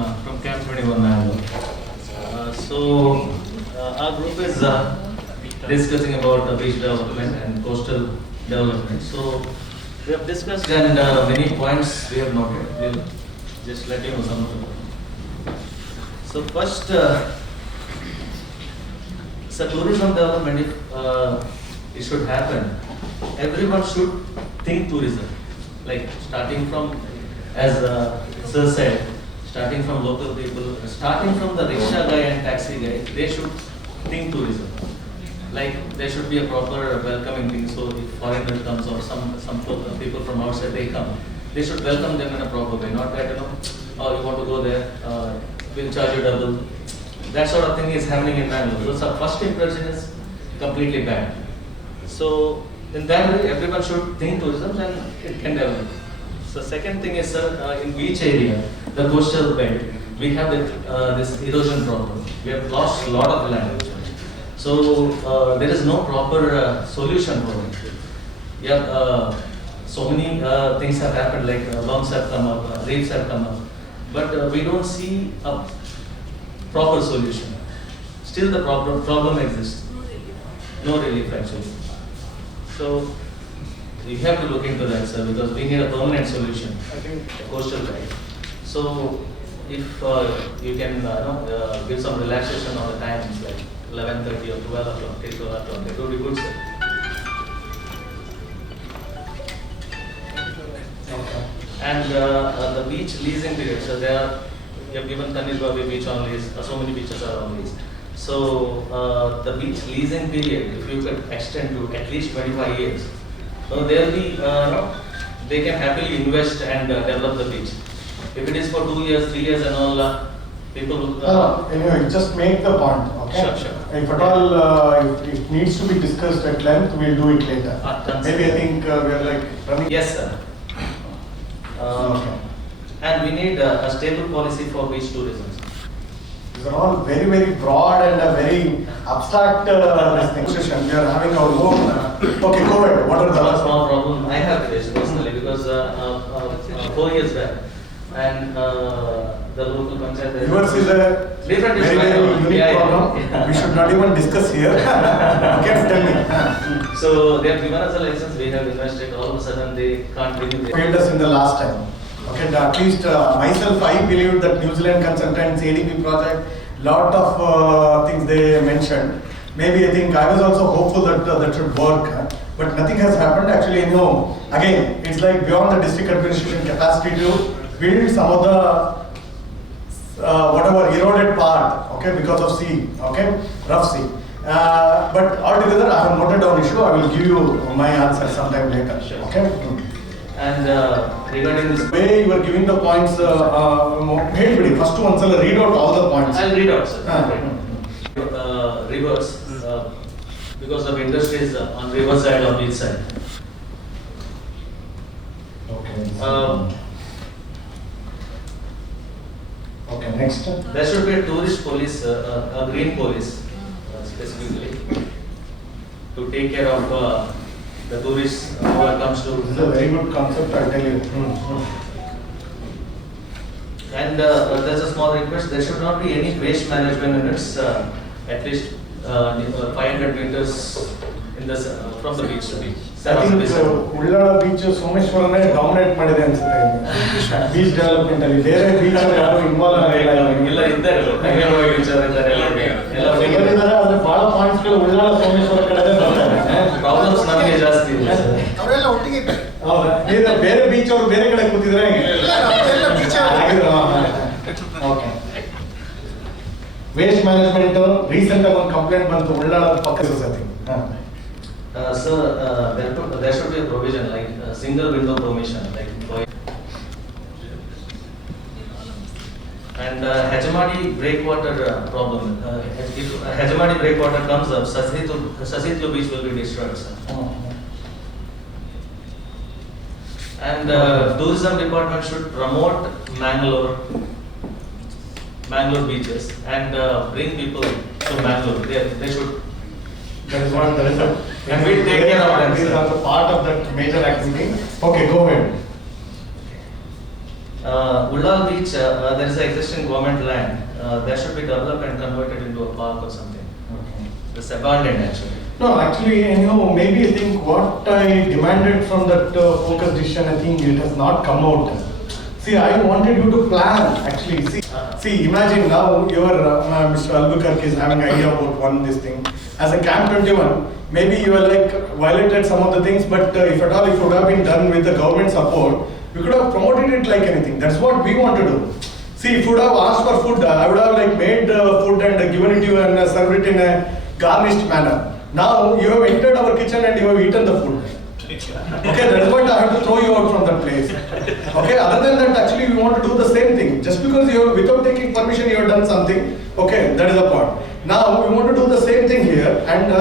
from Camp 21 Mangalore. Our group is discussing about beach development and coastal development. So we have discussed and many points we have noted. We'll just let you know some of them. So first, tourism development, if it should happen, everyone should think tourism. Like starting from, as Sir said, starting from local people, starting from the rickshaw guy and taxi guy, they should think tourism. Like there should be a proper welcoming thing. So if foreigner comes or some people from outside they come, they should welcome them in a proper way. Not that oh you want to go there, we'll charge you double. That sort of thing is happening in Bangalore. So first impression is completely bad. So in that way, everyone should think tourism and it can develop. So second thing is, in beach area, the coastal belt, we have this erosion problem. We have lost a lot of land. So there is no proper solution for it. Yeah, so many things have happened, like lungs have come up, reefs have come up, but we don't see a proper solution. Still the problem exists. No relief actually. So you have to look into that, sir, because we need a permanent solution. I think coastal belt. So if you can give some relaxation on the timings, like 11:30 or 12 o'clock, till 12 o'clock, it would be good, sir. Okay. And the beach leasing period, so you have given Tanirbabi beach on lease, so many beaches are on lease. So the beach leasing period, if you could extend to at least 25 years, so there will be, they can happily invest and develop the beach. If it is for 2 years, 3 years and all, people will... anyway, just make the point, okay? Sure. If at all if it needs to be discussed at length, we'll do it later. Maybe I think we are like running... Yes, sir. Okay. And we need a stable policy for beach tourism. These are all very, very broad and very abstract things. We are having our own... okay, go ahead. What are the... One small problem I have faced personally because 4 years back, and the local panchayat... Yours is a different very, very unique problem. Yeah. We should not even discuss here. Okay, tell me. So they have given us a license, we have invested, all of a sudden they can't renew it. Failed us in the last time. Okay, at least myself, I believe that New Zealand Consultants ADP project, lot of things they mentioned. Maybe I think I was also hopeful that that should work, but nothing has happened. Actually, no. Again, it's like beyond the district administration capacity to build some of the whatever eroded part, okay, because of sea, okay, rough sea. But altogether, I have noted down issue. I will give you my answer sometime later. Sure. Okay. And regarding this way you are giving the points, first one, sir, read out all the points. I'll read out, sir. Rivers, because of industries on river side or beach side. Okay. Okay, next. There should be a tourist police, a green police, specifically, to take care of the tourists who comes to... This is a very good concept, I'll tell you. And there's a small request, there should not be any waste management units, at least 500 meters in the, from the beach to beach. I think Ullala beach, Someshwaram dominate ಮಾಡಿದೆ ಅನ್ಸುತ್ತೆ beach development ಅಲ್ಲಿ ಬೇರೆ beach ಅಲ್ಲಿ ಯಾರು involve ಆಗಿಲ್ಲ ಇಲ್ಲ ಇದ್ದಾರೆ ಬೆಂಗಳೂರು ವಿಚಾರ ಇದ್ದಾರೆ ಎಲ್ಲ ಇದ್ದಾರೆ ಆದ್ರೆ ಬಹಳ ಪಾಯಿಂಟ್ಸ್ ಗಳು ಉಳ್ಳಾಲ ಸೋಮೇಶ್ವರ ಕಡೆಗೆ ಬರ್ತಾರೆ ಪ್ರಾಬ್ಲಮ್ಸ್ ನಮಗೆ ಜಾಸ್ತಿ ಇದೆ ಅವರೆಲ್ಲ ಒಟ್ಟಿಗೆ ಇದ್ದಾರೆ ಹೌದಾ ಈಗ ಬೇರೆ ಬೀಚ್ ಅವರು ಬೇರೆ ಕಡೆ ಕೂತಿದ್ರೆ ಹೇಗೆ ಓಕೆ ವೇಸ್ಟ್ ಮ್ಯಾನೇಜ್ಮೆಂಟ್ ರೀಸೆಂಟ್ ಆಗಿ ಒಂದು ಕಂಪ್ಲೇಂಟ್ ಬಂತು ಉಳ್ಳಾಳದ ಪಕ್ಕ society Sir, there should be a provision like single window permission, like for and Hajamadi breakwater problem. If Hajamadi breakwater comes up, Sasitlu beach will be destroyed, sir. And tourism department should promote Mangalore beaches and bring people to Mangalore. They should. That is one. That is a. And we take care of them. These are the part of that major activity. Okay, go ahead. Ullal Beach, there is an existing government land. That should be developed and converted into a park or something. It's abandoned actually. No, actually, maybe I think what I demanded from that focus decision, I think it has not come out. See, I wanted you to plan, actually. See, imagine now your Mr. Albuquerque is having idea about this thing. As a Camp 21, maybe you are like violated some of the things, but if at all it would have been done with the government support, we could have promoted it like anything. That's what we want to do. See, if you would have asked for food, I would have like made food and given it to you and served it in a garnished manner. Now you have entered our kitchen and you have eaten the food. Okay, that's what I have to throw you out from that place. Okay, other than that, actually we want to do the same thing. Just because you have, without taking permission, you have done something. Okay, that is a part. Now we want to do the same thing here, and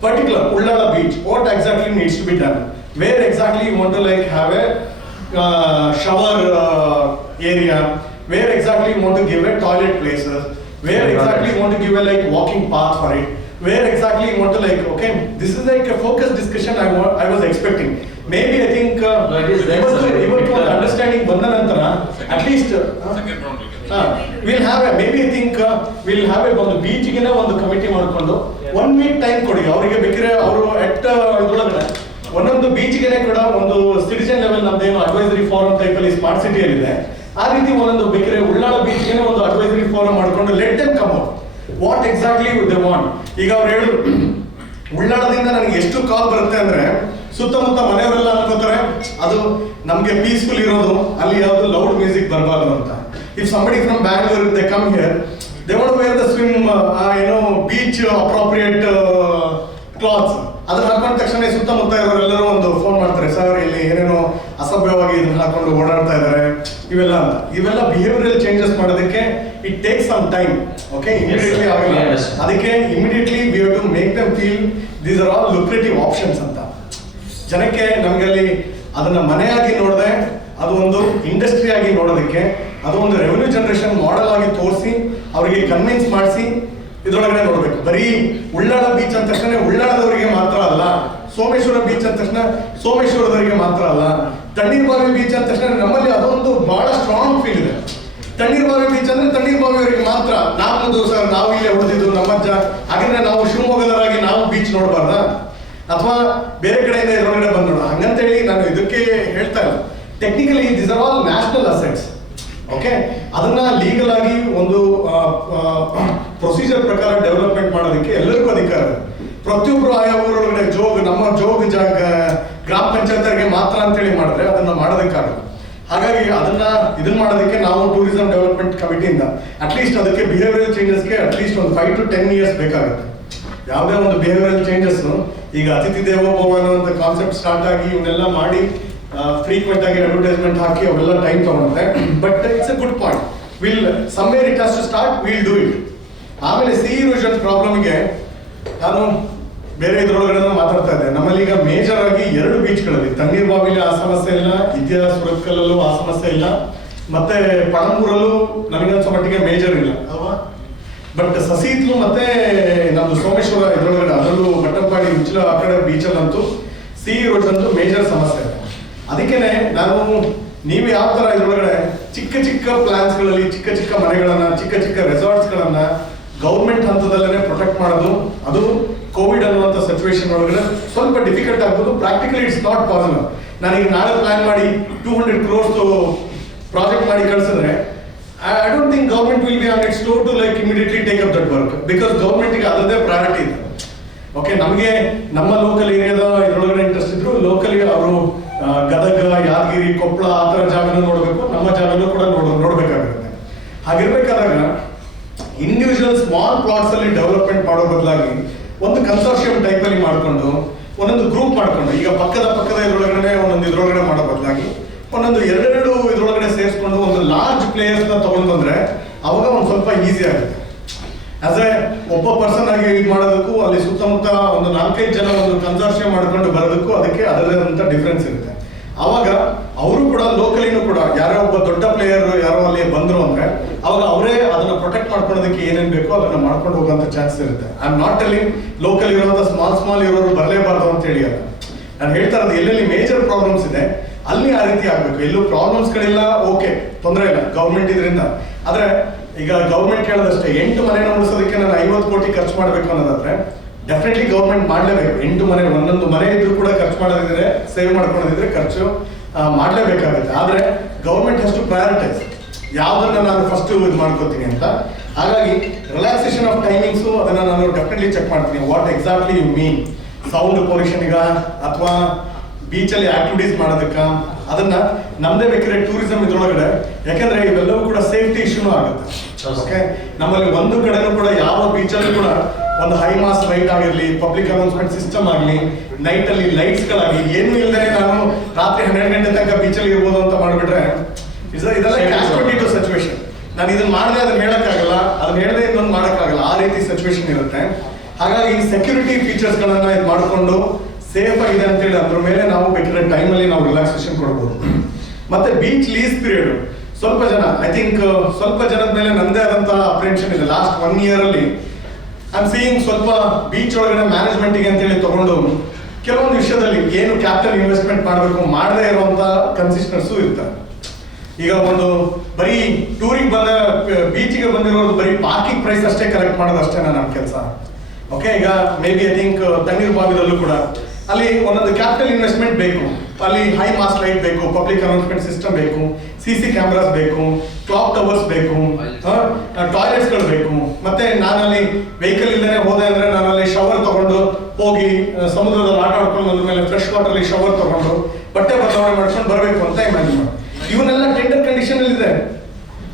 particular Ullala Beach, what exactly needs to be done? Where exactly you want to like have a shower area? Where exactly you want to give a toilet places? Where exactly you want to give a like walking path for it? Where exactly you want to like, okay, this is like a focused discussion I was expecting. Maybe I think even to understanding Bandanantara, at least we'll have a, maybe I think we'll have a on the beach on the committee ಮಾಡ್ಕೊಂಡು 1 week time ಕೊಡಿ ಅವರಿಗೆ ಬೇಕಿದ್ರೆ ಅವರು ಎಟ್ ಇದೊಳಗಡೆ ಒಂದೊಂದು beach ಗೆ ಕೂಡ ಒಂದು citizen level ನಮ್ದೇನು ಅಡ್ವೈಸರಿ ಫಾರಂ ಟೈಪ್ ಅಲ್ಲಿ ಸ್ಮಾರ್ಟ್ ಸಿಟಿಯಲ್ಲಿ ಇದೆ ಆ ರೀತಿ ಒಂದೊಂದು ಬೇಕಿದ್ರೆ ಉಳ್ಳಾಳ ಬೀಚ್ ಗೆ ಒಂದು ಅಡ್ವೈಸರಿ ಫಾರಂ ಮಾಡ್ಕೊಂಡು let them come out what exactly they want. ಈಗ ಅವ್ರು ಹೇಳಿದ್ರು ಉಳ್ಳಾಳದಿಂದ ನನಗೆ ಎಷ್ಟು ಕಾಲ್ ಬರುತ್ತೆ ಅಂದ್ರೆ ಸುತ್ತಮುತ್ತ ಮನೆಯವರೆಲ್ಲ ಅನ್ಕೋತಾರೆ ಅದು ನಮ್ಗೆ ಪೀಸ್ಫುಲ್ ಇರೋದು ಅಲ್ಲಿ ಯಾವ್ದು ಲೌಡ್ ಮ್ಯೂಸಿಕ್ ಬರಬಾರ್ದು ಅಂತ. If somebody from Bangalore they come here they want to wear the swim beach appropriate clothes ಅದನ್ನ ಹಾಕೊಂಡ ತಕ್ಷಣ ಸುತ್ತಮುತ್ತ ಇವರೆಲ್ಲರೂ ಒಂದು ಫೋನ್ ಮಾಡ್ತಾರೆ, ಸರ್ ಇಲ್ಲಿ ಏನೇನೋ ಅಸಭ್ಯವಾಗಿ ಇದನ್ನ ಹಾಕೊಂಡು ಓಡಾಡ್ತಾ ಇದ್ದಾರೆ ಇವೆಲ್ಲ ಅಂತ. ಇವೆಲ್ಲ ಬಿಹೇವಿಯರಲ್ ಚೇಂಜಸ್ ಮಾಡೋದಕ್ಕೆ it takes some time. Okay, immediately ಆಗಲ್ಲ. ಅದಕ್ಕೆ immediately we have to make them feel these are all lucrative options ಅಂತ. ಜನಕ್ಕೆ ನಮಗಲ್ಲಿ ಅದನ್ನ ಮನೆಯಾಗಿ ನೋಡದೆ ಅದು ಒಂದು ಇಂಡಸ್ಟ್ರಿ ಆಗಿ ನೋಡೋದಕ್ಕೆ ಅದು ಒಂದು ರೆವೆನ್ಯೂ ಜನರೇಷನ್ ಮಾಡೆಲ್ ಆಗಿ ತೋರಿಸಿ ಅವರಿಗೆ ಕನ್ವಿನ್ಸ್ ಮಾಡಿಸಿ ಇದರೊಳಗಡೆ ನೋಡ್ಬೇಕು. ಬರೀ ಉಳ್ಳಾಳ ಬೀಚ್ ಅಂದ ತಕ್ಷಣ ಉಳ್ಳಾಳದವರಿಗೆ ಮಾತ್ರ ಅಲ್ಲ, ಸೋಮೇಶ್ವರ ಬೀಚ್ ಅಂದ ತಕ್ಷಣ ಸೋಮೇಶ್ವರದವರಿಗೆ ಮಾತ್ರ ಅಲ್ಲ, ತಣ್ಣೀರ್ಬಾವಿ ಬೀಚ್ ಅಂದ ತಕ್ಷಣ ನಮ್ಮಲ್ಲಿ ಅದೊಂದು ಬಹಳ ಸ್ಟ್ರಾಂಗ್ ಫೀಲ್ ಇದೆ. ತಣ್ಣೀರ್ಬಾವಿ ಬೀಚ್ ಅಂದ್ರೆ ತಣ್ಣೀರ್ಬಾವಿಯವರಿಗೆ ಮಾತ್ರ. ನಾವೊಂದು ಸರ್ ನಾವು ಇಲ್ಲೇ ಉಳಿದಿದ್ದು ನಮ್ಮಜ್ಜ, ಹಾಗಾದ್ರೆ ನಾವು ಶಿವಮೊಗ್ಗದವರಾಗಿ ನಾವು ಬೀಚ್ ನೋಡಬಾರ್ದ ಅಥವಾ ಬೇರೆ ಕಡೆಯಿಂದ ಇದರೊಳಗಡೆ ಬಂದ್ ನೋಡ ಹಂಗಂತೇಳಿ ನಾನು ಇದಕ್ಕೆ ಹೇಳ್ತಾ ಇಲ್ಲ. Technically this are all national assets. Okay, ಅದನ್ನ ಲೀಗಲ್ ಆಗಿ ಒಂದು ಪ್ರೊಸೀಜರ್ ಪ್ರಕಾರ ಡೆವಲಪ್ಮೆಂಟ್ ಮಾಡೋದಕ್ಕೆ ಎಲ್ಲರಿಗೂ ಅಧಿಕಾರ ಇದೆ. ಪ್ರತಿಯೊಬ್ಬರು ಆಯಾ ಊರೊಳಗಡೆ ನಮ್ಮ ಜೋಗ ಜಾಗ ಗ್ರಾಮ ಪಂಚಾಯತ್ಗೆ ಮಾತ್ರ ಅಂತೇಳಿ ಮಾಡಿದ್ರೆ ಅದನ್ನ ಮಾಡೋದಕ್ಕಾಗಲ್ಲ. ಹಾಗಾಗಿ ಇದನ್ನ ಮಾಡೋದಕ್ಕೆ ನಾವು ಟೂರಿಸಂ ಡೆವಲಪ್ಮೆಂಟ್ ಕಮಿಟಿಯಿಂದ ಅಟ್ಲೀಸ್ಟ್ ಅದಕ್ಕೆ ಬಿಹೇವಿಯರಲ್ ಚೇಂಜಸ್ಗೆ ಅಟ್ಲೀಸ್ಟ್ ಒಂದು 5 to 10 years ಬೇಕಾಗುತ್ತೆ. ಯಾವುದೇ ಒಂದು ಬಿಹೇವಿಯರಲ್ ಚೇಂಜಸ್ ಈಗ ಅತಿಥಿ ದೇವೋಭವ ಅನ್ನುವಂಥ ಕಾನ್ಸೆಪ್ಟ್ ಸ್ಟಾರ್ಟ್ ಆಗಿ ಇವನ್ನೆಲ್ಲ ಮಾಡಿ ಫ್ರೀಕ್ವೆಂಟ್ ಆಗಿ ಅಡ್ವರ್ಟೈಸ್ಮೆಂಟ್ ಹಾಕಿ ಅವೆಲ್ಲ ಟೈಮ್ ತಗೊಳುತ್ತೆ. But it's a good point. Somewhere it has to start, will do it. ಆಮೇಲೆ ಸಿ ಇರೋಷನ್ ಪ್ರಾಬ್ಲಮ್ಗೆ ನಾನು ಬೇರೆ ಇದ್ರೊಳಗಡೆ ಮಾತಾಡ್ತಾ ಇದ್ದೆ. ನಮ್ಮಲ್ಲಿ ಈಗ ಮೇಜರ್ ಆಗಿ 2 ಬೀಚ್ಗಳಲ್ಲಿ ತಣ್ಣೀರ್ಬಾವಿಲಿ ಆ ಸಮಸ್ಯೆ ಇಲ್ಲ, ಇತಿಹಾಸ ಸುರತ್ಕಲ್ಲೂ ಆ ಸಮಸ್ಯೆ ಇಲ್ಲ, ಮತ್ತೆ ಪಣಂಬೂರಲ್ಲೂ ನನಗನ್ಸೋ ಮಟ್ಟಿಗೆ ಮೇಜರ್ ಇಲ್ಲ ಅಲ್ವಾ. ಬಟ್ ಸಸೀತ್ಲು ಮತ್ತೆ ನಮ್ದು ಸೋಮೇಶ್ವರ ಇದ್ರೊಳಗಡೆ ಅದರಲ್ಲೂ ಮಟ್ಟಂಪಾಡಿ ಉಚ್ಚಲ ಆ ಕಡೆ ಬೀಚಲ್ಲಂತೂ ಸಿ ಇರೋಷನ್ದು ಮೇಜರ್ ಸಮಸ್ಯೆ ಇದೆ. ಅದಕ್ಕೇನೆ ನೀವು ಯಾವ ತರ ಇದ್ರೊಳಗಡೆ ಚಿಕ್ಕ ಚಿಕ್ಕ ಪ್ಲಾನ್ಸ್ ಗಳಲ್ಲಿ ಚಿಕ್ಕ ಚಿಕ್ಕ ಮನೆಗಳನ್ನ ಚಿಕ್ಕ ಚಿಕ್ಕ ರೆಸಾರ್ಟ್ಸ್ ಗಳನ್ನ ಗೌರ್ಮೆಂಟ್ ಹಂತದಲ್ಲೇ ಪ್ರೊಟೆಕ್ಟ್ ಮಾಡೋದು, ಅದು ಕೋವಿಡ್ ಅನ್ನುವಂಥ ಸಿಚುವೇಶನ್ ಒಳಗಡೆ ಸ್ವಲ್ಪ ಡಿಫಿಕಲ್ಟ್ ಆಗ್ಬೋದು. Practically it's not possible. ನಾನೀಗ ನಾಳೆ ಪ್ಲಾನ್ ಮಾಡಿ 200 crores ಪ್ರಾಜೆಕ್ಟ್ ಮಾಡಿ ಕಳಿಸಿದ್ರೆ I don't think government will be on its toe to like immediately take up that work because government ಗೆ ಅದರದೇ ಪ್ರಯಾರಿಟಿ ಇದೆ. ಓಕೆ, ನಮಗೆ ನಮ್ಮ ಲೋಕಲ್ ಏರಿಯಾದ ಇದ್ರೊಳಗಡೆ ಇಂಟ್ರೆಸ್ಟ್ ಇದ್ರು ಲೋಕಲ್ ಅವರು ಗದಗ, ಯಾದಗಿರಿ, ಕೊಪ್ಪಳ ಆ ಥರ ಜಾಗನ ನೋಡಬೇಕು, ನಮ್ಮ ಜಾಗನೂ ಕೂಡ ನೋಡ್ಬೇಕಾಗಿರುತ್ತೆ. ಹಾಗಿರ್ಬೇಕಾದಾಗ ಇಂಡಿವಿಜುವಲ್ ಸ್ಮಾಲ್ ಪ್ಲಾಟ್ಸ್ ಅಲ್ಲಿ ಡೆವಲಪ್ಮೆಂಟ್ ಮಾಡೋ ಬದಲಾಗಿ ಒಂದು ಕನ್ಸಾರ್ಷಿಯಂ ಟೈಪ್ ಅಲ್ಲಿ ಮಾಡ್ಕೊಂಡು ಒಂದೊಂದು ಗ್ರೂಪ್ ಮಾಡ್ಕೊಂಡು ಈಗ ಪಕ್ಕದ ಇದ್ರೊಳಗಡೆ ಒಂದೊಂದು ಇದ್ರೊಳಗಡೆ ಮಾಡೋ ಬದಲಾಗಿ ಒಂದೊಂದು 2 ಇದ್ರೊಳಗಡೆ ಸೇರಿಸ್ಕೊಂಡು ಒಂದು ಲಾರ್ಜ್ ಪ್ಲೇಯರ್ಸ್ ನ ತಗೊಂಡು ಬಂದ್ರೆ ಅವಾಗ ಒಂದು ಸ್ವಲ್ಪ ಈಸಿ ಆಗುತ್ತೆ. ಆಸ್ ಎ ಒಬ್ಬ ಪರ್ಸನ್ ಆಗಿ ಇದು ಮಾಡೋದಕ್ಕೂ ಅಲ್ಲಿ ಸುತ್ತಮುತ್ತ ಒಂದು 4-5 ಜನ ಒಂದು ಕನ್ಸಾರ್ಷಿಯಂ ಮಾಡ್ಕೊಂಡು ಬರೋದಕ್ಕೂ ಅದಕ್ಕೆ ಅದರದಂತ ಡಿಫ್ರೆನ್ಸ್ ಇರುತ್ತೆ. ಅವಾಗ ಅವರು ಕೂಡ ಲೋಕಲಿನೂ ಕೂಡ ಯಾರೋ ಒಬ್ಬ ದೊಡ್ಡ ಪ್ಲೇಯರ್ ಯಾರೋ ಅಲ್ಲಿ ಬಂದ್ರು ಅಂದ್ರೆ ಅವಾಗ ಅವರೇ ಅದನ್ನ ಪ್ರೊಟೆಕ್ಟ್ ಮಾಡ್ಕೊಳ್ಳೋದಕ್ಕೆ ಏನೇನ್ ಬೇಕೋ ಅದನ್ನ ಮಾಡ್ಕೊಂಡು ಹೋಗುವಂತ ಚಾನ್ಸ್ ಇರುತ್ತೆ. I am not telling local ಇರೋಂಥ ಸ್ಮಾಲ್ ಇರೋರು ಬರಲೇಬಾರ್ದು ಅಂತ ಹೇಳಿ ಅಲ್ಲ. ನಾನು ಹೇಳ್ತಾ ಇರೋದು ಎಲ್ಲೆಲ್ಲಿ ಮೇಜರ್ ಪ್ರಾಬ್ಲಮ್ಸ್ ಇದೆ ಅಲ್ಲಿ ಆ ರೀತಿ ಆಗ್ಬೇಕು. ಎಲ್ಲೂ ಪ್ರಾಬ್ಲಮ್ಸ್ಗಳಿಲ್ಲ, ಓಕೆ, ತೊಂದರೆ ಇಲ್ಲ ಗೌರ್ಮೆಂಟ್ ಇದರಿಂದ. ಆದ್ರೆ ಈಗ ಗೌರ್ಮೆಂಟ್ ಕೇಳೋದಷ್ಟೇ 8 ಮನೆನ ಉಳಿಸೋದಕ್ಕೆ ನಾನು 50 ಕೋಟಿ ಖರ್ಚು ಮಾಡಬೇಕು ಅನ್ನೋದಾದ್ರೆ ಡೆಫಿನೆಟ್ಲಿ ಗೌರ್ಮೆಂಟ್ ಮಾಡಲೇಬೇಕು. 8 ಮನೆ, ಒಂದೊಂದು ಮನೆ ಇದ್ರೂ ಕೂಡ ಖರ್ಚು ಮಾಡೋದಿದ್ರೆ, ಸೇವ್ ಮಾಡ್ಕೊಳ್ಳೋದಿದ್ರೆ ಖರ್ಚು ಮಾಡಲೇಬೇಕಾಗುತ್ತೆ. ಆದ್ರೆ ಗೌರ್ಮೆಂಟ್ ಹ್ಯಾಸ್ ಟು ಪ್ರಯಾರಿಟೈಸ್ ಯಾವ್ದನ್ನ ನಾನು ಫಸ್ಟ್ ಇದು ಮಾಡ್ಕೋತೀನಿ ಅಂತ. ಹಾಗಾಗಿ ರಿಲ್ಯಾಕ್ಸೇಷನ್ ಆಫ್ ಟೈಮಿಂಗ್ಸು ಅದನ್ನ ನಾನು ಡೆಫಿನೆಟ್ಲಿ ಚೆಕ್ ಮಾಡ್ತೀನಿ. What exactly you mean, sound ಪೊಲ್ಯೂಷನ್ಗ ಅಥವಾ ಬೀಚಲ್ಲಿ ಆಕ್ಟಿವಿಟೀಸ್ ಮಾಡೋದಕ್ಕ, ಅದನ್ನ ನಮ್ದೇ ಬೇಕಿದ್ರೆ ಟೂರಿಸಂ ಇದ್ರೊಳಗಡೆ, ಯಾಕಂದ್ರೆ ಇವೆಲ್ಲವೂ ಕೂಡ ಸೇಫ್ಟಿ ಇಶ್ಯೂನೂ ಆಗುತ್ತೆ. ಓಕೆ, ನಮ್ಮಲ್ಲಿ ಒಂದು ಕಡೆನೂ ಕೂಡ ಯಾವ ಬೀಚಲ್ಲಿ ಕೂಡ ಒಂದು ಹೈ ಮಾಸ್ ಲೈಟ್ ಆಗಿರ್ಲಿ, ಪಬ್ಲಿಕ್ ಅನೌನ್ಸ್ಮೆಂಟ್ ಸಿಸ್ಟಮ್ ಆಗಲಿ, ನೈಟ್ ಅಲ್ಲಿ ಲೈಟ್ಸ್ ಗಳಾಗಿ ಏನೂ ಇಲ್ಲದೆ ನಾನು ರಾತ್ರಿ 12 ಗಂಟೆ ತನಕ ಬೀಚಲ್ಲಿ ಇರ್ಬೋದು ಅಂತ ಮಾಡ್ಬಿಟ್ರೆ ಇದೆಲ್ಲ ಕ್ಯಾಶ್ ಸಿಚುವೇಶನ್. ನಾನು ಇದನ್ನ ಮಾಡದೆ ಅದನ್ನ ಹೇಳಕ್ಕಾಗಲ್ಲ, ಅದನ್ನ ಹೇಳದೆ ಇನ್ನೊಂದು ಮಾಡಕ್ಕಾಗಲ್ಲ, ಆ ರೀತಿ ಸಿಚುವೇಶನ್ ಇರುತ್ತೆ. ಹಾಗಾಗಿ ಸೆಕ್ಯೂರಿಟಿ ಫೀಚರ್ಸ್ ಗಳನ್ನ ಇದು ಮಾಡಿಕೊಂಡು ಸೇಫ್ ಆಗಿದೆ ಅಂತೇಳಿ ಅದ್ರ ಮೇಲೆ ನಾವು ಬೇಕಿದ್ರೆ ಟೈಮಲ್ಲಿ ನಾವು ರಿಲ್ಯಾಕ್ಸೇಷನ್ ಕೊಡ್ಬೋದು. ಮತ್ತೆ ಬೀಚ್ ಲೀಸ್ ಪೀರಿಯಡ್ ಸ್ವಲ್ಪ ಜನ, ಐ ಥಿಂಕ್ ಸ್ವಲ್ಪ ಜನದ ಮೇಲೆ ನಂದೇ ಆದಂತಹ ಅಪ್ರೆನ್ಷನ್ ಇದೆ. ಲಾಸ್ಟ್ 1 year ಅಲ್ಲಿ ಐ ಆಮ್ ಸೀಯಿಂಗ್ ಸ್ವಲ್ಪ ಬೀಚ್ ಒಳಗಡೆ ಮ್ಯಾನೇಜ್ಮೆಂಟ್ಗೆ ಅಂತೇಳಿ ತಗೊಂಡು ಕೆಲವೊಂದು ವಿಷಯದಲ್ಲಿ ಏನು ಕ್ಯಾಪಿಟಲ್ ಇನ್ವೆಸ್ಟ್ಮೆಂಟ್ ಮಾಡಬೇಕು ಮಾಡದೇ ಇರುವಂತ ಕನ್ಸಿಸ್ಟೆನ್ಸು ಇರ್ತಾರೆ. ಈಗ ಒಂದು ಬರೀ ಟೂರಿಗೆ ಬಂದ ಬೀಚಿಗೆ ಬಂದಿರೋದು ಬರೀ ಪಾರ್ಕಿಂಗ್ ಪ್ರೈಸ್ ಅಷ್ಟೇ ಕಲೆಕ್ಟ್ ಮಾಡೋದು ಅಷ್ಟೇ ನನ್ನ ಕೆಲಸ. ಓಕೆ, ಈಗ ಮೇ ಬಿ ಐ ಥಿಂಕ್ ತಣ್ಣೀರು ಬಾವಿದಲ್ಲೂ ಕೂಡ ಅಲ್ಲಿ ಒಂದೊಂದು ಕ್ಯಾಪಿಟಲ್ ಇನ್ವೆಸ್ಟ್ಮೆಂಟ್ ಬೇಕು. ಅಲ್ಲಿ ಹೈ ಮಾಸ್ ಲೈಟ್ ಬೇಕು, ಪಬ್ಲಿಕ್ ಅನೌನ್ಸ್ಮೆಂಟ್ ಸಿಸ್ಟಮ್ ಬೇಕು, CC ಕ್ಯಾಮ್ರಾಸ್ ಬೇಕು, ಕ್ಲಾಕ್ ಟವರ್ಸ್ ಬೇಕು, ಟಾಯ್ಲೆಟ್ಸ್ಗಳು ಬೇಕು. ಮತ್ತೆ ನಾನಲ್ಲಿ ವೆಹಿಕಲ್ ಇಲ್ಲದೆ ಹೋದೆ ಅಂದ್ರೆ ನಾನಲ್ಲಿ ಶವರ್ ತಗೊಂಡು ಹೋಗಿ ಸಮುದ್ರದಲ್ಲಿ ಆಟ ಆಡ್ಕೊಂಡು ಬಂದ ಮೇಲೆ ಫ್ರೆಶ್ ವಾಟರ್ ಅಲ್ಲಿ ಶವರ್ ತಗೊಂಡು ಬಟ್ಟೆ ಬದಲಾವಣೆ ಮಾಡ್ಕೊಂಡು ಬರಬೇಕು ಅಂತ ಇಮ್ಯಾಜಿನ್ ಮಾಡಿ. ಇವನ್ನೆಲ್ಲ ಟೆಂಡರ್ ಕಂಡೀಷನ್ ಅಲ್ಲಿ ಇದೆ.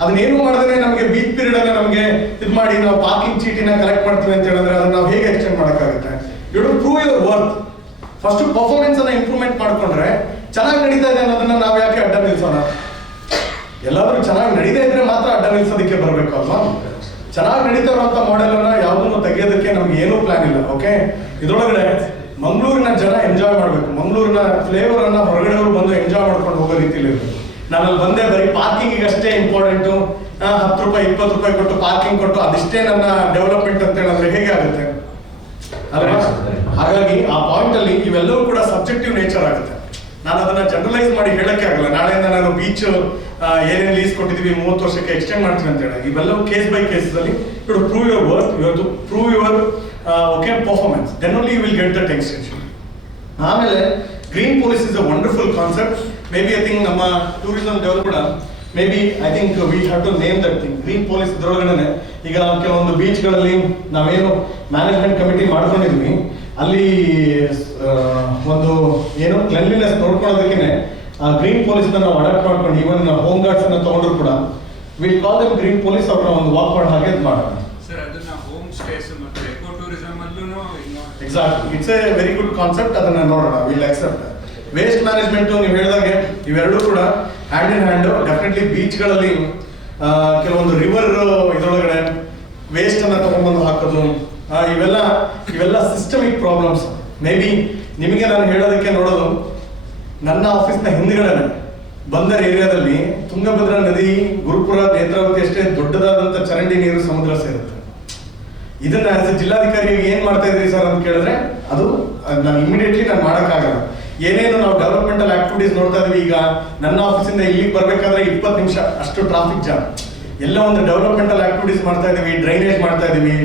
ಅದನ್ನೇನು ಮಾಡಿದ್ರೆ ನಮಗೆ ಬೀಚ್ ಪೀರಿಯಡ್ ಅನ್ನ ನಮಗೆ ಇದು ಮಾಡಿ ನಾವು ಪಾರ್ಕಿಂಗ್ ಚೀಟಿನ ಕಲೆಕ್ಟ್ ಮಾಡ್ತೀವಿ ಅಂತ ಹೇಳಿದ್ರೆ ಅದನ್ನ ನಾವು ಹೇಗೆ ಎಕ್ಸ್ಟೆಂಡ್ ಮಾಡೋಕ್ಕಾಗುತ್ತೆ? You don't prove your worth. First performance ಅನ್ನ ಇಂಪ್ರೂವ್ಮೆಂಟ್ ಮಾಡ್ಕೊಂಡ್ರೆ ಚೆನ್ನಾಗಿ ನಡೀತಾ ಇದೆ ಅನ್ನೋದನ್ನ ನಾವು ಯಾಕೆ ಅಡ್ಡ ನಿಲ್ಸೋಣ? ಎಲ್ಲಾದ್ರೂ ಚೆನ್ನಾಗಿ ನಡೀತಾ ಇದ್ರೆ ಮಾತ್ರ ಅಡ್ಡ ನಿಲ್ಸೋದಕ್ಕೆ ಬರಬೇಕು ಅಲ್ವಾ? ಚೆನ್ನಾಗಿ ನಡೀತಾ ಇರುವಂತ ಮಾಡೆಲ್ ಅನ್ನ ಯಾವುದನ್ನು ತೆಗೆಯೋದಕ್ಕೆ ನಮ್ಗೆ ಏನೂ ಪ್ಲಾನ್ ಇಲ್ಲ. ಓಕೆ, ಇದ್ರೊಳಗಡೆ ಮಂಗಳೂರಿನ ಜನ ಎಂಜಾಯ್ ಮಾಡ್ಬೇಕು, ಮಂಗಳೂರಿನ ಫ್ಲೇವರ್ ಅನ್ನ ಹೊರಗಡೆ ಬಂದು ಎಂಜಾಯ್ ಮಾಡ್ಕೊಂಡು ಹೋಗೋ ರೀತಿಯಲ್ಲಿ ಇರಬೇಕು. ನಾನಲ್ಲಿ ಬಂದೆ ಬರೀ ಪಾರ್ಕಿಂಗ್ ಅಷ್ಟೇ ಇಂಪಾರ್ಟೆಂಟು, 10 ರೂಪಾಯಿ 20 ರೂಪಾಯಿ ಕೊಟ್ಟು ಪಾರ್ಕಿಂಗ್ ಕೊಟ್ಟು ಅದಿಷ್ಟೇ ನನ್ನ ಡೆವಲಪ್ಮೆಂಟ್ ಅಂತ ಹೇಳಿದ್ರೆ ಹೇಗೆ ಆಗುತ್ತೆ ಅಲ್ವಾ? ಹಾಗಾಗಿ ಆ ಪಾಯಿಂಟ್ ಅಲ್ಲಿ ಇವೆಲ್ಲವೂ ಕೂಡ ಸಬ್ಜೆಕ್ಟಿವ್ ನೇಚರ್ ಆಗುತ್ತೆ. ನಾನು ಅದನ್ನ ಜನರಲೈಸ್ ಮಾಡಿ ಹೇಳಕ್ಕೆ ಆಗಲ್ಲ. ನಾಳೆಯಿಂದ ನಾನು ಬೀಚ್ ಏನೇನು ಲೀಸ್ ಕೊಟ್ಟಿದೀವಿ 30 ವರ್ಷಕ್ಕೆ ಎಕ್ಸ್ಟೆಂಡ್ ಮಾಡ್ತೀನಿ ಅಂತ ಹೇಳಿ. ಇವೆಲ್ಲವೂ ಕೇಸ್ ಬೈ ಕೇಸಸ್ ಅಲ್ಲಿ you to prove your worth, you to prove your okay performance, then only you will get that extension. ಆಮೇಲೆ green police is a wonderful concept. Maybe I think ನಮ್ಮ tourism develop ಕೂಡ maybe I think we have to name that thing green police. ಇದ್ರೊಳಗಡೆ ಈಗ ಕೆಲವೊಂದು ಬೀಚ್ಗಳಲ್ಲಿ ನಾವೇನು management committee ಮಾಡ್ಕೊಂಡಿದ್ವಿ, ಅಲ್ಲಿ ಒಂದು ಏನು ಕ್ಲೆನ್ಲಿನೆಸ್ ನೋಡ್ಕೊಳ್ಳೋದಕ್ಕೆ ಗ್ರೀನ್ ಪೊಲೀಸ್ ನಾವು ಅಡಾಪ್ಟ್ ಮಾಡ್ಕೊಂಡು ಈವನ್ ಹೋಮ್ ಗಾರ್ಡ್ಸ್ ಅನ್ನ ತಗೊಂಡ್ರು ಕೂಡ will call dum green police. ಅವ್ರನ್ನ ಒಂದು ವಾಕ್ ಮಾಡೋ ಹಾಗೆ ಮಾಡೋಣ ಸರ್. ಅದನ್ನ ಹೋಮ್ ಸ್ಟೇಸ್ ಮತ್ತು ಎಕೋ ಟೂರಿಸಂ ಅಲ್ಲೂ exactly it's A very good concept. ಅದನ್ನ ನೋಡೋಣ, ವಿಲ್ ಅಕ್ಸೆಪ್ಟ್. ವೇಸ್ಟ್ ಮ್ಯಾನೇಜ್ಮೆಂಟ್ ನೀವು ಹೇಳಿದಾಗೆ ಇವೆರಡೂ ಕೂಡ ಹ್ಯಾಂಡ್ ಇನ್ ಹ್ಯಾಂಡ್. ಡೆಫಿನೆಟ್ಲಿ ಬೀಚ್ಗಳಲ್ಲಿ ಕೆಲವೊಂದು ರಿವರ್ ಇದ್ರೊಳಗಡೆ ವೇಸ್ಟ್ ಅನ್ನ ತಗೊಂಡ್ಬಂದು ಹಾಕೋದು, ಇವೆಲ್ಲ ಸಿಸ್ಟಮಿಕ್ ಪ್ರಾಬ್ಲಮ್ಸ್. ಮೇ ಬಿ ನಿಮಗೆ ನಾನು ಹೇಳೋದಕ್ಕೆ ನೋಡೋದು, ನನ್ನ ಆಫೀಸ್ನ ಹಿಂದ್ಗಡೆ ಬಂದರ್ ಏರಿಯಾದಲ್ಲಿ ತುಂಗಭದ್ರಾ ನದಿ, ಗುರುಪುರ, ನೇತ್ರಾವತಿ ಅಷ್ಟೇ ದೊಡ್ಡದಾದಂತ ಚರಂಡಿ ನೀರು ಸಮುದ್ರ ಸೇರುತ್ತೆ. ಇದನ್ನ ಆಸ್ ಎ ಜಿಲ್ಲಾಧಿಕಾರಿ ಏನ್ ಮಾಡ್ತಾ ಇದ್ರಿ ಸರ್ ಅಂತ ಕೇಳಿದ್ರೆ ಅದು ನಾನು ಇಮಿಡಿಯೇಟ್ಲಿ ನಾನು ಮಾಡೋಕ್ಕಾಗಲ್ಲ. ಏನೇನು ನಾವು ಡೆವಲಪ್ಮೆಂಟಲ್ ಆಕ್ಟಿವಿಟೀಸ್ ನೋಡ್ತಾ ಇದೀವಿ, ಈಗ ನನ್ನ ಆಫೀಸಿಂದ ಇಲ್ಲಿಗೆ ಬರ್ಬೇಕಾದ್ರೆ 20 ನಿಮಿಷ ಅಷ್ಟು ಟ್ರಾಫಿಕ್ ಜಾಮ್. ಎಲ್ಲ ಒಂದು ಡೆವಲಪ್ಮೆಂಟಲ್ ಆಕ್ಟಿವಿಟೀಸ್ ಮಾಡ್ತಾ ಇದೀವಿ, ಡ್ರೈನೇಜ್ ಮಾಡ್ತಾ ಇದೀವಿ,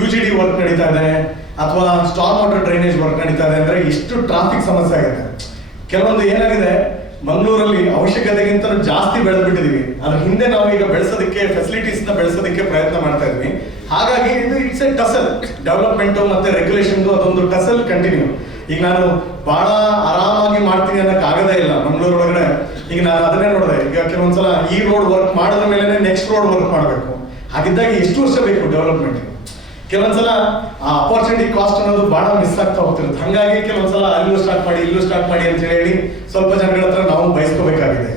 UGD ವರ್ಕ್ ನಡೀತಾ ಇದೆ ಅಥವಾ ಸ್ಟಾರ್ಮ್ ವಾಟರ್ ಡ್ರೈನೇಜ್ ವರ್ಕ್ ನಡೀತಾ ಇದೆ ಅಂದ್ರೆ ಇಷ್ಟು ಟ್ರಾಫಿಕ್ ಸಮಸ್ಯೆ ಆಗುತ್ತೆ. ಕೆಲವೊಂದು ಏನಾಗಿದೆ, ಮಂಗಳೂರಲ್ಲಿ ಅವಶ್ಯಕತೆಗಿಂತ ಜಾಸ್ತಿ ಬೆಳೆದ್ಬಿಟ್ಟಿದೀವಿ. ಅದ್ರ ಹಿಂದೆ ನಾವು ಈಗ ಬೆಳೆಸೋದಕ್ಕೆ ಫೆಸಿಲಿಟೀಸ್ ನ ಬೆಳೆಸೋದಕ್ಕೆ ಪ್ರಯತ್ನ ಮಾಡ್ತಾ ಇದ್ವಿ. ಹಾಗಾಗಿ ಇದು ಇಟ್ಸ್ ಎ ಟಸಲ್. ಡೆವಲಪ್ಮೆಂಟ್ ಮತ್ತೆ ರೆಗ್ಯುಲೇಷನ್ ಅದೊಂದು ಟಸಲ್ ಕಂಟಿನ್ಯೂ. ಈಗ ನಾನು ಬಹಳ ಆರಾಮಾಗಿ ಮಾಡ್ತೀನಿ ಅನ್ನೋಕೆ ಆಗದೇ ಇಲ್ಲ ಮಂಗಳೂರು ಒಳಗಡೆ. ಈಗ ನಾನು ಅದನ್ನೇ ನೋಡಿದೆ, ಈಗ ಕೆಲವೊಂದ್ಸಲ ಈ ರೋಡ್ ವರ್ಕ್ ಮಾಡಿದ ಮೇಲೆ ನೆಕ್ಸ್ಟ್ ರೋಡ್ ವರ್ಕ್ ಮಾಡಬೇಕು. ಹಾಗಿದ್ದಾಗ ಎಷ್ಟು ವರ್ಷ ಬೇಕು ಡೆವಲಪ್ಮೆಂಟ್? ಕೆಲವೊಂದ್ಸಲ ಆ ಅಪರ್ಚುನಿಟಿ ಕಾಸ್ಟ್ ಅನ್ನೋದು ಬಹಳ ಮಿಸ್ ಆಗ್ತಾ ಹೋಗ್ತಿರುತ್ತೆ. ಹಾಗಾಗಿ ಕೆಲವೊಂದ್ಸಲ ಅಲ್ಲೂ ಸ್ಟಾರ್ಟ್ ಮಾಡಿ ಇಲ್ಲೂ ಸ್ಟಾರ್ಟ್ ಮಾಡಿ ಅಂತ ಹೇಳಿ ಸ್ವಲ್ಪ ಜನಗಳ ಹತ್ರ ನಾವು ಬಯಸ್ಕೋಬೇಕಾಗಿದೆ.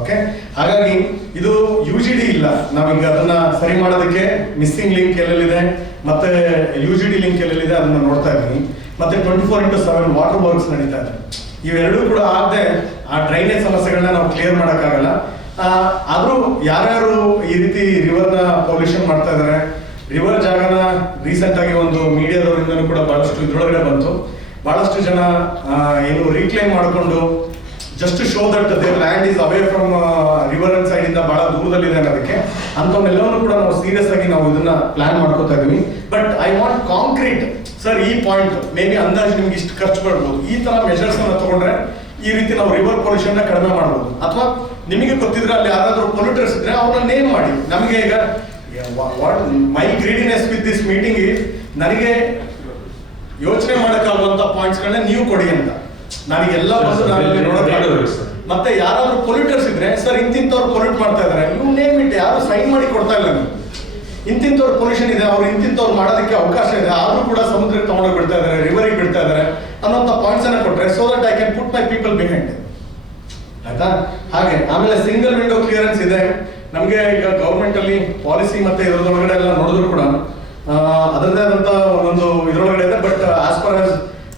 ಓಕೆ, ಹಾಗಾಗಿ ಇದು UGD ಇಲ್ಲ. ನಾವೀಗ ಅದನ್ನ ಸರಿ ಮಾಡೋದಕ್ಕೆ ಮಿಸ್ಸಿಂಗ್ ಲಿಂಕ್ ಎಲ್ಲೆಲ್ಲಿದೆ ಮತ್ತೆ UGD ಲಿಂಕ್ ಎಲ್ಲೆಲ್ಲಿದೆ ಅದನ್ನ ನೋಡ್ತಾ ಇದ್ದೀನಿ. ಮತ್ತೆ 24/7 ವಾಟರ್ ವರ್ಕ್ಸ್ ನಡೀತಾ ಇದೆ. ಇವೆರಡೂ ಕೂಡ ಆಗದೆ ಆ ಡ್ರೈನೇಜ್ ಸಮಸ್ಯೆಗಳನ್ನ ನಾವು ಕ್ಲಿಯರ್ ಮಾಡೋಕ್ಕಾಗಲ್ಲ. ಆದ್ರೂ ಯಾರ್ಯಾರು ಈ ರೀತಿ ರಿವರ್ನ ಪೊಲ್ಯೂಷನ್ ಮಾಡ್ತಾ ಇದ್ದಾರೆ, ರಿವರ್ ಜಾಗನ ರೀಸೆಂಟ್ ಆಗಿ ಒಂದು ಮೀಡಿಯಾದವರಿಂದನೂ ಕೂಡ ಬಹಳಷ್ಟು ಇದ್ರೊಳಗಡೆ ಬಂತು. ಬಹಳಷ್ಟು ಜನ ಏನು ರೀಕ್ಲೈಮ್ ಮಾಡಿಕೊಂಡು just show that their land is away from river and side ಇಂದ ಬಹಳ ದೂರದಲ್ಲಿದೆ ಅನ್ನೋದಕ್ಕೆ ಅಂಥವನ್ನೆಲ್ಲವನ್ನೂ ಕೂಡ ನಾವು ಸೀರಿಯಸ್ ಆಗಿ ನಾವು ಇದನ್ನ ಪ್ಲಾನ್ ಮಾಡ್ಕೋತಾ ಇದೀವಿ. But I want concrete sir, ಈ ಪಾಯಿಂಟ್ ಮೇ ಬಿ ಅಂದಾಜು ನಿಮ್ಗೆ ಇಷ್ಟು ಖರ್ಚು ಮಾಡ್ಬೋದು, ಈ ತರ ಮೆಷರ್ಸ್ ಅನ್ನ ತಗೊಂಡ್ರೆ ಈ ರೀತಿ ನಾವು ರಿವರ್ ಪೊಲ್ಯೂಷನ್ ಕಡಿಮೆ ಮಾಡ್ಬೋದು. ಅಥವಾ ನಿಮಗೆ ಗೊತ್ತಿದ್ರೆ ಅಲ್ಲಿ ಯಾರಾದ್ರೂ ಪೊಲ್ಯೂಟರ್ಸ್ ಇದ್ರೆ ಅವ್ರನ್ನ ನೇಮ್ ಮಾಡಿ. ನಮಗೆ ಈಗ my greediness with this meeting is, ನನಗೆ ಯೋಚನೆ ಮಾಡೋಕ್ಕಾಗುವಂತ ಪಾಯಿಂಟ್ಸ್ ಗಳನ್ನ ನೀವು ಕೊಡಿ ಅಂತ. ನನಗೆಲ್ಲ ಮತ್ತೆ ಯಾರಾದ್ರೂ ಪೊಲ್ಯೂಟರ್ಸ್ ಇದ್ರೆ ಸರ್ ಇಂತಿಂತವ್ರು ಪೊಲ್ಯೂಟ್ ಮಾಡ್ತಾ ಇದಾರೆ, ನೀವು ನೇಮ್ ಇಟ್ಟು ಯಾರು ಸೈನ್ ಮಾಡಿ ಕೊಡ್ತಾ ಇಲ್ಲ ನೀವು. ಇಂತಿಂತವ್ರು ಪೊಲ್ಯೂಷನ್ ಇದೆ, ಅವ್ರು ಇಂತಿಂತವ್ರು ಮಾಡೋದಕ್ಕೆ ಅವಕಾಶ ಇದೆ, ಆದ್ರೂ ಕೂಡ ಸಮುದ್ರಕ್ಕೆ ತಗೊಂಡೋಗಿ ಬಿಡ್ತಾ ಇದಾರೆ, ರಿವರಿಗೆ ಬಿಡ್ತಾ ಇದಾರೆ ಅನ್ನೋಂಥ ಪಾಯಿಂಟ್ಸ್ ಅನ್ನ ಕೊಟ್ರೆ so that I can put my people behind. ಆಯ್ತಾ? ಹಾಗೆ ಆಮೇಲೆ ಸಿಂಗಲ್ ವಿಂಡೋ ಕ್ಲಿಯರೆನ್ಸ್ ಇದೆ ನಮಗೆ. ಈಗ ಗವರ್ಮೆಂಟ್ ಅಲ್ಲಿ ಪಾಲಿಸಿ ಮತ್ತೆ ಇದರೊಳಗಡೆ ಎಲ್ಲ ನೋಡಿದ್ರು ಕೂಡ ಅದರದೇ ಆದಂತ ಒಂದೊಂದು ಇದರೊಳಗಡೆ ಇದೆ. ಬಟ್ ಆಸ್ ಪರ್ ಆಸ್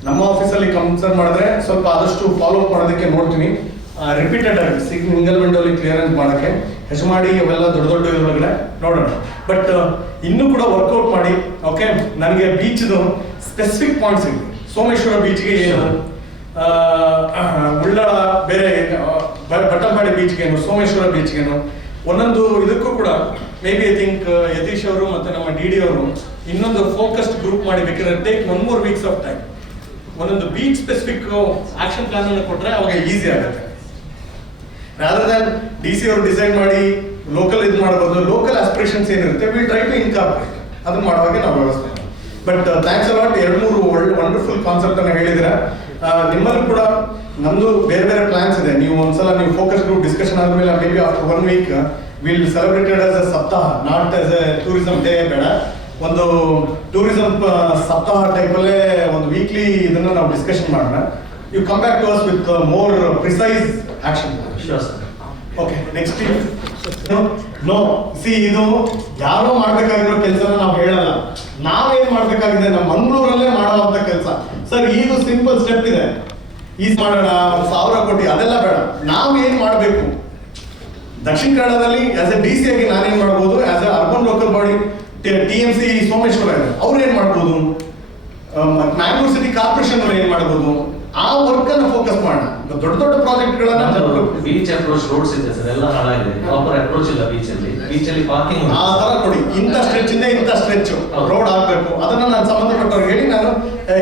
ನಮ್ಮ ಆಫೀಸಲ್ಲಿ ಕನ್ಸರ್ನ್ ಮಾಡಿದ್ರೆ ಸ್ವಲ್ಪ ಆದಷ್ಟು ಫಾಲೋ ಅಪ್ ಮಾಡೋದಕ್ಕೆ ನೋಡ್ತೀನಿ. ರಿಪೀಟೆಡ್ ಆಗಿ ಸಿಂಗಲ್ ವಿಂಡೋಲಿ ಕ್ಲಿಯರೆನ್ಸ್ ಮಾಡೋಕ್ಕೆ ಹೆಜ್ಮಾಡಿ ಅವೆಲ್ಲ ದೊಡ್ಡ ದೊಡ್ಡ ಇದರೊಳಗಡೆ ನೋಡೋಣ. ಬಟ್ ಇನ್ನೂ ಕೂಡ ವರ್ಕೌಟ್ ಮಾಡಿ. ಓಕೆ, ನನಗೆ ಬೀಚ್ದು ಸ್ಪೆಸಿಫಿಕ್ ಪಾಯಿಂಟ್ಸ್ ಇದೆ. ಸೋಮೇಶ್ವರ ಬೀಚ್ಗೆ ಏನು, ಉಳ್ಳಾಳ ಬೇರೆ ಬಟ್ಟಂಪಾಡಿ ಬೀಚ್ಗೇನು, ಸೋಮೇಶ್ವರ ಬೀಚ್ಗೇನು, ಒಂದೊಂದು ಇದಕ್ಕೂ ಕೂಡ maybe I think Yatish ಅವರು ಮತ್ತೆ ನಮ್ಮ ಡಿ ಡಿ ಅವರು ಇನ್ನೊಂದು ಫೋಕಸ್ಡ್ ಗ್ರೂಪ್ ಮಾಡಿ ಬೇಕಾದ್ರೆ take 1 more weeks of time. ಒಂದೊಂದು ಬೀಚ್ ಸ್ಪೆಸಿಫಿಕ್ ಆಕ್ಷನ್ ಪ್ಲಾನ್ ಅನ್ನು ಕೊಟ್ರೆ ಅವಾಗ ಈಸಿ ಆಗುತ್ತೆ. ರಾದರ್ ದನ್ ಡಿ ಸಿ ಅವರು ಡಿಸೈಡ್ ಮಾಡಿ ಲೋಕಲ್ ಇದು ಮಾಡಬಹುದು. ಲೋಕಲ್ ಆಸ್ಪಿರೇಷನ್ಸ್ ಏನಿರುತ್ತೆ ವಿಲ್ ಟ್ರೈ ಟು ಇನ್ಕಾರ್ಪೊರೇಟ್, ಅದನ್ನ ಮಾಡುವಾಗ ನಾವು ವ್ಯವಸ್ಥೆ. But thanks a lot, 2-3 wonderful concept ಅನ್ನ ಹೇಳಿದಿರ. ನಿಮ್ಮಲ್ಲೂ ಕೂಡ ನಮ್ದು ಬೇರೆ ಬೇರೆ ಪ್ಲಾನ್ಸ್ ಇದೆ. ನೀವು ಒಂದ್ಸಲ ನೀವು ಫೋಕಸ್ ಗ್ರೂಪ್ ಡಿಸ್ಕಷನ್ ಆದ್ಮೇಲೆ maybe after 1 week will celebrated as a ಸಪ್ತಾಹ, not as a tourism day ಬೇಡ, ಒಂದು ಟೂರಿಸಂ ಸಪ್ತಾಹ ಟೈಪಲ್ಲೇ ಒಂದು ವೀಕ್ಲಿ ಇದನ್ನ ನಾವು ಡಿಸ್ಕಷನ್ ಮಾಡೋಣ. You come back to us with more precise action. Okay, next no see, ಇದು ಯಾರೋ ಮಾಡ್ಬೇಕಾಗಿರೋ ಕೆಲಸನ ನಾವು ಹೇಳಲ್ಲ. ನಾವೇನ್ ಮಾಡ್ಬೇಕಾಗಿದೆ ನಮ್ಮ ಮಂಗಳೂರಲ್ಲೇ ಮಾಡುವಂತ ಕೆಲಸ. ಸರ್ ಇದು ಸಿಂಪಲ್ ಸ್ಟೆಪ್ ಇದೆ, ಈಸ್ ಮಾಡೋಣ 1000 ಕೋಟಿ ಅದೆಲ್ಲ ಬೇಡ. ನಾವೇನ್ ಮಾಡಬೇಕು ದಕ್ಷಿಣ ಕನ್ನಡದಲ್ಲಿ ಆಸ್ ಎ ಡಿ ಸಿ ಆಗಿ ನಾನೇನ್ ಮಾಡ್ಬೋದು, as A urban local body TMC Someshwara ಇದೆ, ಅವ್ರು ಏನ್ ಮಾಡ್ಬೋದು, ಮ್ಯಾಂಗ್ಳೂರ್ ಸಿಟಿ ಕಾರ್ಪೊರೇಷನ್ ಅವ್ರು ಏನ್ ಮಾಡ್ಬೋದು, ಆ ವರ್ಕ್ ಅನ್ನ ಫೋಕಸ್ ಮಾಡೋಣ. ದೊಡ್ಡ ದೊಡ್ಡ ಪ್ರಾಜೆಕ್ಟ್ ಗಳನ್ನ ಬೀಚ್ ಅಪ್ರೋಚ್ ರೋಡ್ಸ್ ಇದೆ ಸರ್, ಎಲ್ಲ ಹಾಳಾಗಿದೆ, ಪ್ರಾಪರ್ ಅಪ್ರೋಚ್ ಇಲ್ಲ ಬೀಚ್ ಅಲ್ಲಿ ಪಾರ್ಕಿಂಗ್ ಆ ತರ ಕೊಡಿ. ಇಂಥ ಸ್ಟ್ರೆಚ್ ಇಂದ ಇಂಥ ಸ್ಟ್ರೆಚ್ ರೋಡ್ ಆಗ್ಬೇಕು, ಅದನ್ನ ನಾನು ಸಂಬಂಧಪಟ್ಟವ್ರಿಗೆ ಹೇಳಿ ನಾನು,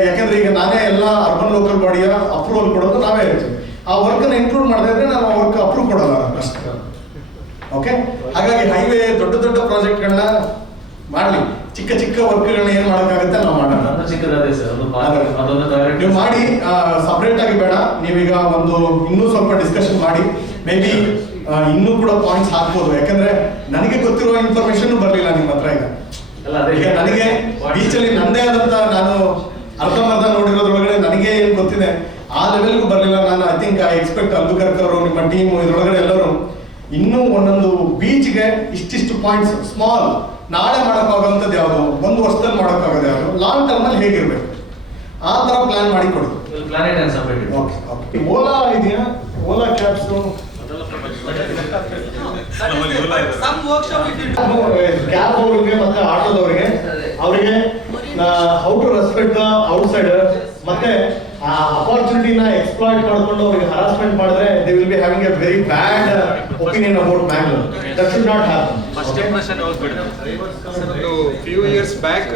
ಯಾಕಂದ್ರೆ ಈಗ ನಾನೇ ಎಲ್ಲ ಅರ್ಬನ್ ಲೋಕಲ್ ಬಾಡಿಯ ಅಪ್ರೂವಲ್ ಕೊಡೋದು ನಾವೇ ಹೇಳ್ತೀವಿ. ಆ ವರ್ಕ್ ಅನ್ನ ಇನ್ಕ್ಲೂಡ್ ಮಾಡದೇ ಇದ್ರೆ ನಾನು ಆ ವರ್ಕ್ ಅಪ್ರೂವ್ ಕೊಡಲ್ಲ ಅಷ್ಟೇ. ಓಕೆ, ಹಾಗಾಗಿ ಹೈವೇ ದೊಡ್ಡ ದೊಡ್ಡ ಪ್ರಾಜೆಕ್ಟ್ ಗಳನ್ನ ಮಾಡ್ಲಿ, ಚಿಕ್ಕ ಚಿಕ್ಕ ವರ್ಕ್ಗಳನ್ನ ಏನ್ ಮಾಡಕ್ಕಾಗುತ್ತೆ ನಾವು ಮಾಡೋಣ. ನೀವು ಮಾಡಿ ಸಪರೇಟ್ ಆಗಿ ಬೇಡ, ನೀವೀಗ ಒಂದು ಇನ್ನೂ ಸ್ವಲ್ಪ ಡಿಸ್ಕಷನ್ ಮಾಡಿ ಮೇ ಬಿ ಇನ್ನೂ ಕೂಡ ಪಾಯಿಂಟ್ಸ್ ಹಾಕ್ಬೋದು. ಯಾಕಂದ್ರೆ ನನಗೆ ಗೊತ್ತಿರುವ ಇನ್ಫಾರ್ಮೇಶನ್ ಬರ್ಲಿಲ್ಲ ನಿಮ್ಮ ಹತ್ರ. ಈಗ ನನಗೆ ಬೀಚಲ್ಲಿ ನಂದೇ ಆದಂತ ನಾನು ಅರ್ಧಂಬರ್ಧ ನೋಡಿರೋದ್ರೊಳಗಡೆ ನನಗೆ ಏನ್ ಗೊತ್ತಿದೆ ಆ ಲೆವೆಲ್ಗೂ ಬರ್ಲಿಲ್ಲ. ನಾನು I think I expect Albuquerque ಅವರು, ನಿಮ್ಮ ಟೀಮ್ ಇದ್ರೊಳಗಡೆ ಎಲ್ಲರೂ ಇನ್ನೂ ಒಂದೊಂದು ಬೀಚ್ಗೆ ಇಷ್ಟಿಷ್ಟು ಪಾಯಿಂಟ್ಸ್ ಸ್ಮಾಲ್, ನಾಳೆ ಮಾಡೋಕ್ಕಾಗುವಂಥದ್ದು ಯಾವುದು, 1 ವರ್ಷದಲ್ಲಿ ಮಾಡೋಕ್ಕಾಗೋದು ಯಾವುದು, ಲಾಂಗ್ ಟರ್ಮ್ ಅಲ್ಲಿ ಹೇಗಿರ್ಬೇಕು ಆ ತರ ಪ್ಲಾನ್ ಮಾಡಿ ಕೊಡಿ. ಓಕೆ, ಓಲಾ ಇದೆಯಾ, ಓಲಾ ಕ್ಯಾಬ್ಸ್ ಕ್ಯಾಬ್ ಅವರಿಗೆ ಮತ್ತೆ ಆಟೋದವರಿಗೆ ಅವರಿಗೆ how to respect the outsider, ಮತ್ತೆ ಆ ಅಪಾರ್ಚುನಿಟಿನ ಎಕ್ಸ್ಪ್ಲಾಯ್ಟ್ ಮಾಡ್ಕೊಂಡು ಅವರಿಗೆ ಹರಾಸ್ಮೆಂಟ್ ಮಾಡಿದ್ರೆ they will be having a very bad opinion about Bangalore. That should not happen. First impression ಹೋಗ್ಬಿಡುತ್ತೆ. ಒಂದು ಫ್ಯೂ ಇಯರ್ಸ್ ಬ್ಯಾಕ್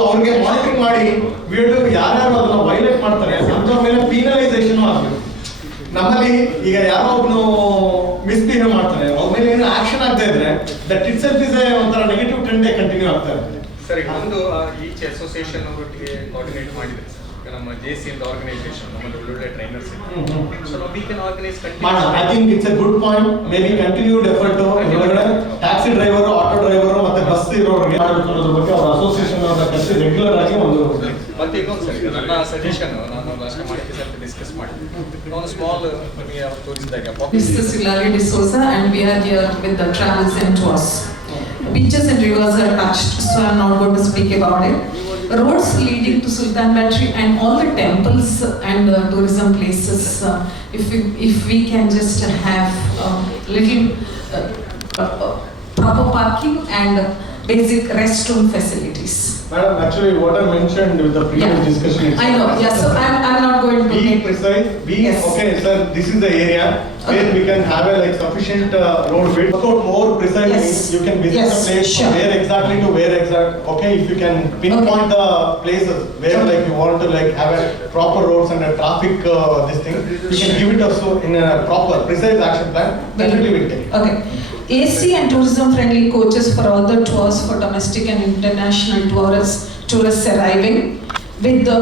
ಅವ್ರಿಗೆ ಮಾನಿಟರಿಂಗ್ ಮಾಡಿ ಯಾರ್ಯಾರು ಅದನ್ನ ವೈಲೇಟ್ ಮಾಡ್ತಾರೆ ಅಂಥವ್ರ ಮೇಲೆ ಪೀನಲೈಸೇಷನ್ ಆಗಬೇಕು. ನಮ್ಮಲ್ಲಿ ಈಗ ಯಾರೋ ಒಬ್ನು ಮಿಸ್ಬಿಹೇವ್ ಮಾಡ್ತಾರೆ, ಅವ್ರ ಮೇಲೆ ಏನು ಆಕ್ಷನ್ ಆಗ್ತಾ ಇದ್ರೆ ದಟ್ ಇಟ್ ಸೆಲ್ಫ್ ಇಸ್ ಒಂಥರ ನೆಗೆಟಿವ್ ಟ್ರೆಂಡ್ ಕಂಟಿನ್ಯೂ ಆಗ್ತಾ ಇರುತ್ತೆ. ಸರಿ, ಒಂದು ಈಚ್ ಅಸೋಸಿಯೇಷನ್ ಅವರೊಟ್ಟಿಗೆ ಕೋಆರ್ಡಿನೇಟ್ ಮಾಡಿದ್ರೆ ನಮ್ಮ JC ಅಂತ ಆರ್ಗನೈಸೇಷನ್ ನಮ್ಮಲ್ಲಿ ಒಳ್ಳೊಳ್ಳೆ ಟ್ರೈನರ್ಸ್ ಇದ್ದಾರೆ. So we can organise continue. I think it's a good point. May be continued effort ಒಳಗಡೆ ಟ್ಯಾಕ್ಸಿ ಡ್ರೈವರ್, ಆಟೋ ಡ್ರೈವರ್ ಮತ್ತೆ ಬಸ್ ಇರೋರಿಗೆ ಮಾಡಬೇಕು ಅನ್ನೋದ್ರ ಬಗ್ಗೆ ಅವರ ಅಸೋಸಿಯೇಷನ್ ಅವರ ಕರೆಸಿ ರೆಗ್ಯುಲರ್ ಆಗಿ ಒಂದು. ಮತ್ತೆ ಇನ್ನೊಂದು ಸರಿ ನನ್ನ ಸಜೆಷನ್, ನಾನು ಲಾಸ್ಟ್ ಮಾಡಿದ್ದೆ ಸ್ವಲ್ಪ ಡಿಸ್ಕಸ್ ಮಾಡಿದ್ದೆ. ಒಂದು ಸ್ಮಾಲ್ ನಿಮಗೆ ತೋರಿಸಿದಾಗ Mr. Silari D'Souza, and we are here with the travels and tours. Beaches and rivers are touched, so I'm not going to speak about it. Roads leading to Sultan Battery and all the temples and tourism places, if we can just have little proper parking and basic restroom facilities. Madam, actually what I mentioned with the previous Yeah. discussion. I know, yeah, so I'm not going to Be make. precise, Yes. okay sir, this is the area where Okay. we can have a like sufficient road width. Work out more precisely, Yes. you can visit Yes, the place sure. from where exactly to where exact, okay, if you can pinpoint the places where like you want to like have a proper roads and a traffic this thing, you can give it also in a proper, precise action plan, definitely will take. Okay. AC and tourism friendly coaches for all the tours for domestic and international tourists arriving with the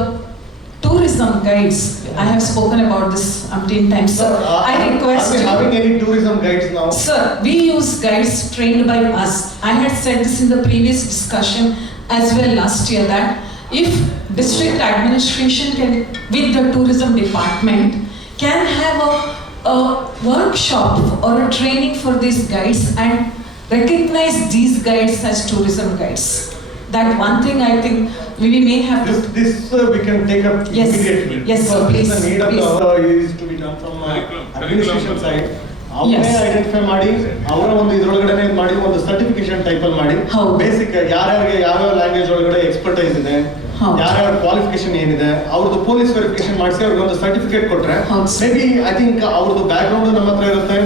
tourism guides. I have spoken about this umpteen times. So I request Are we you. having any tourism guides now? Sir, we use guides trained by us. I had said this in the previous discussion as well last year that if district administration can, with the tourism department, can have a workshop or a training for these guides and recognize these guides as tourism guides. That one thing I think we may have to. This we can take up Yes. immediately. Yes, sir, Because please, The need of please. the hour is to be done from administration side. ಅವನ್ನೇ Yes. Identify ಮಾಡಿ ಅವರ ಒಂದು ಇದ್ರೊಳಗಡೆ ಮಾಡಿ ಒಂದು certification type ಅಲ್ಲಿ ಮಾಡಿ ಹೌದು. ಬೇಸಿಕ್ ಯಾರ್ಯಾರಿಗೆ ಯಾವ್ಯಾವ ಲ್ಯಾಂಗ್ವೇಜ್ ಒಳಗಡೆ ಎಕ್ಸ್ಪರ್ಟೈಸ್ ಇದೆ ಹೌದು. ಯಾರ್ಯಾವ ಕ್ವಾಲಿಫಿಕೇಶನ್ ಏನಿದೆ ಅವ್ರದ್ದು ಪೊಲೀಸ್ ವೆರಿಫಿಕೇಶನ್ ಮಾಡಿಸಿ ಅವ್ರಿಗೆ ಒಂದು ಸರ್ಟಿಫಿಕೇಟ್ ಕೊಟ್ರೆ ಹೌದು. ಮೇ ಬಿ ಐ ಥಿಂಕ್ ಅವ್ರದ್ದು ಬ್ಯಾಕ್ ಗ್ರೌಂಡ್ ನಮ್ಮ ಹತ್ರ ಇರುತ್ತೆ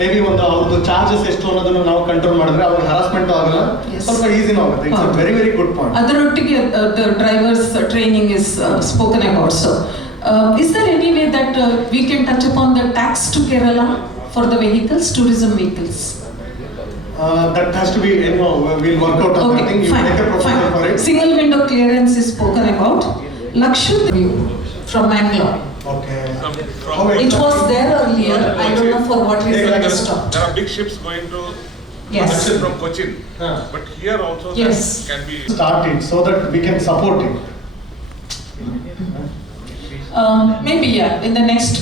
ಮೇ ಬಿ ಒಂದು ಅವ್ರದ್ದು ಚಾರ್ಜಸ್ ಎಷ್ಟು ಅನ್ನೋದನ್ನು ನಾವು ಕಂಟ್ರೋಲ್ ಮಾಡಿದ್ರೆ ಅವ್ರಿಗೆ ಹರಾಸ್ಮೆಂಟ್ ಆಗಲ್ಲ Yes. ಸ್ವಲ್ಪ ಈಸಿನೂ ಆಗುತ್ತೆ ಇಟ್ಸ್ ಹೌದು. ವೆರಿ ವೆರಿ ಗುಡ್ ಪಾಯಿಂಟ್ ಅದರೊಟ್ಟಿಗೆ the drivers training is spoken about. So, is there any way that we can touch upon the tax to Kerala for the vehicles, tourism vehicles? That has to be, we'll work out on that thing. You make a proposal for fine. it. Single window clearance is spoken about. Lakshadweep from Mangalore. Okay. From- Oh, wait. It was there earlier. I don't know for what reason it is stopped. There are big ships going to Yes. Cochin from Cochin, Huh. but here also Yes. that can be. Start it so that we can support it. Maybe yeah. In the next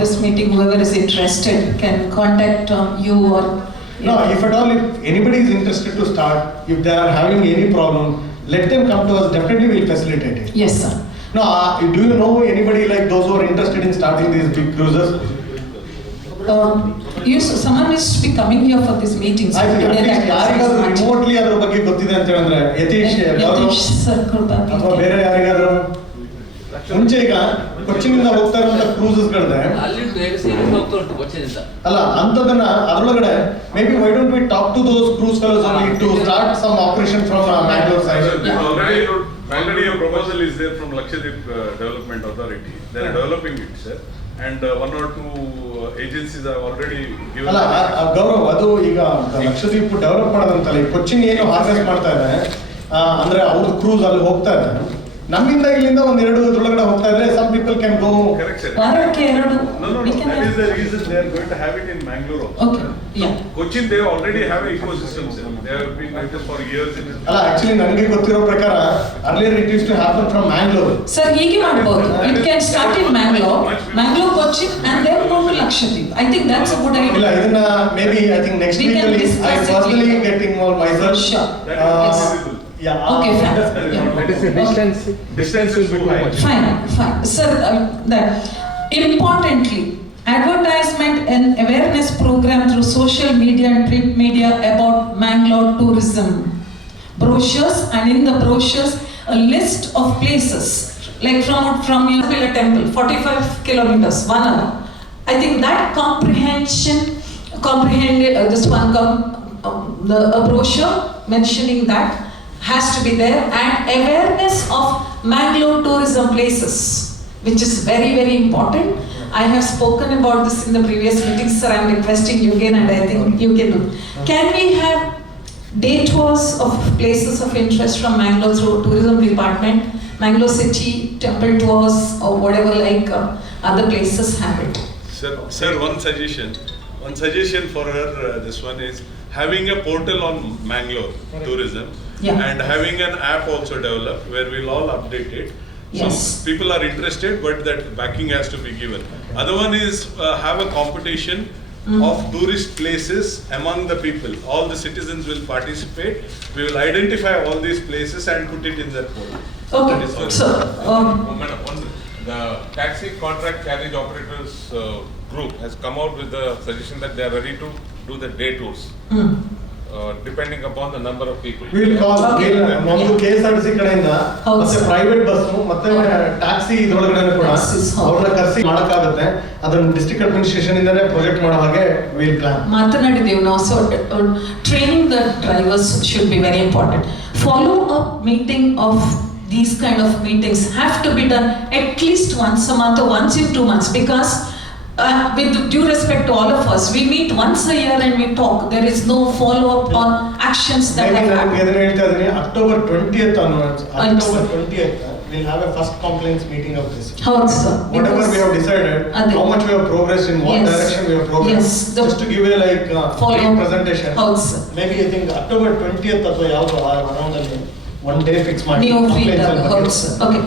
this meeting, whoever is interested can contact you or. No, if at all, if anybody is interested to start, if they are having any problem, let them come to us, definitely we'll facilitate it. Yes, sir. No, do you know anybody like those who are interested in starting these big cruises? Someone is to be coming here for these meetings. I think at Today least that ಯಾರಿಗಾದ್ರೂ was remotely ಅದ್ರ ಬಗ್ಗೆ ಗೊತ್ತಿದೆ ಅಂತ ಹೇಳಿದ್ರೆ Yathish Gaurav Yatish sir, Kulkarni. ಅಥವಾ ಬೇರೆ ಯಾರಿಗಾದ್ರೂ ಮುಂಚೆ ಈಗ ಕೊಚ್ಚಿನಿಂದ ಹೋಗ್ತಾ ಇರುವಂತ ಕ್ರೂಸಸ್ ಗಳಿದೆ ಅಲ್ಲಿ ಸೀರೀಸ್ ಹೋಗ್ತಾ ಉಂಟು ಕೊಚ್ಚಿನಿಂದ. ಅಲ್ಲ ಅಂತದನ್ನ ಅದ್ರೊಳಗಡೆ maybe why don't we talk to those cruise fellows only to start some operation from Bangalore side Already a proposal is there from Lakshadweep Development Authority. They are developing it, sir. And one or two agencies have already given. ಅಲ್ಲ ಗೌರವ್ ಅದು ಈಗ Lakshadweep develop ಮಾಡೋದಂತಲ್ಲ ಈ ಕೊಚ್ಚಿನ್ ಏನು harvest ಮಾಡ್ತಾ ಇದೆ ಅಂದ್ರೆ ಅವ್ರ cruise ಅಲ್ಲಿ ಹೋಗ್ತಾ ಇದೆ ನಮ್ಮಿಂದ ಇಲ್ಲಿಂದ ಒಂದ್ ಎರಡು ಇದ್ರೊಳಗಡೆ ಹೋಗ್ತಾ ಇದ್ರೆ some people can go Correct, sir. ವಾರಕ್ಕೆ ಎರಡು. No, We can that have- is the reason they are going to have it in Mangalore also. Okay, yeah. Cochin, they already have an ecosystem, sir. They have been like this for years. ಅಲ್ಲ actually ನನಗೆ ಗೊತ್ತಿರೋ ಪ್ರಕಾರ earlier it used to happen from Mangalore Sir, ಹೀಗೆ ಮಾಡ್ಬೋದು. It can start in Mangalore, Cochin, and then go to Lakshadweep. I think that's a good ಇಲ್ಲ idea. ಇದನ್ನ maybe I think next We week can ಅಲ್ಲಿ I discuss it personally later. Get involve myself Sure. Yes. Okay, fine. Yeah. That is the distance. Distance will be too much. Fine, fine. Sir, that importantly, advertisement and awareness program through social media and print media about Mangalore tourism. Brochures, and in the brochures, a list of places, like from Yamapilla temple, 45 kilometers, 1 hour. I think that comprehended this one, a brochure mentioning that has to be there, and awareness of Mangalore tourism places, which is very, very important. I have spoken about this in the previous meetings, sir. I'm requesting you again, and I think you can do. Can we have day tours of places of interest from Mangalore through tourism department, Mangalore city, temple tours, or whatever like other places have it? Sir, one suggestion for her, this one is having a portal on Mangalore tourism. Yeah. And having an app also developed where we'll all update it. Yes. Some people are interested, but that backing has to be given. Other one is have a competition of tourist places among the people. All the citizens will participate. We will identify all these places and put it in that portal. Okay, That is all. so Madam, the taxi contract carriage operators group has come out with the suggestion that they are ready to do the day tours. depending upon the number of people. Will call ಒಂದು KSRTC ಕಡೆಯಿಂದ ಹೌದು ಮತ್ತೆ sir. Private bus ಮತ್ತೆ taxi ಇದ್ರೊಳಗಡೆ ಕೂಡ Taxis, ಹೌದು. ಅವ್ರನ್ನ ಕರೆಸಿ ಮಾಡಕ್ಕಾಗುತ್ತೆ. ಅದನ್ನ ಡಿಸ್ಟ್ರಿಕ್ಟ್ ಅಡ್ಮಿನಿಸ್ಟ್ರೇಷನ್ ಇಂದಾನೆ ಪ್ರಾಜೆಕ್ಟ್ ಮಾಡೋ ಹಾಗೆ ವಿಲ್ ಪ್ಲಾನ್. ಮಾತನಾಡಿದೆವು ನಾವು. So training the drivers should be very important. Follow up meeting of these kind of meetings have to be done at least once a month or once in 2 months, because with due respect to all of us, we meet once a year and we talk. There is no follow up on actions that Maybe have ನಾನು happened. ಎದುರು ಹೇಳ್ತಾ ಇದ್ದೀನಿ, October 20th onwards, Right, October sir. 20th, we'll have a first complaints meeting of this. ಹೌದು sir. Whatever we have decided, ಅದೇ. how much we have progressed, in what Yes. direction we have progressed. Yes, the- Just to give you like Follow brief up. presentation. ಹೌದು sir. Maybe I think October 20th ಅಥವಾ ಯಾವುದು around ಅಲ್ಲಿ one day fix ಮಾಡಿ. ನೀವು free complaints ಇದ್ದಾಗ. and ಹೌದು buckets. Sir. Okay.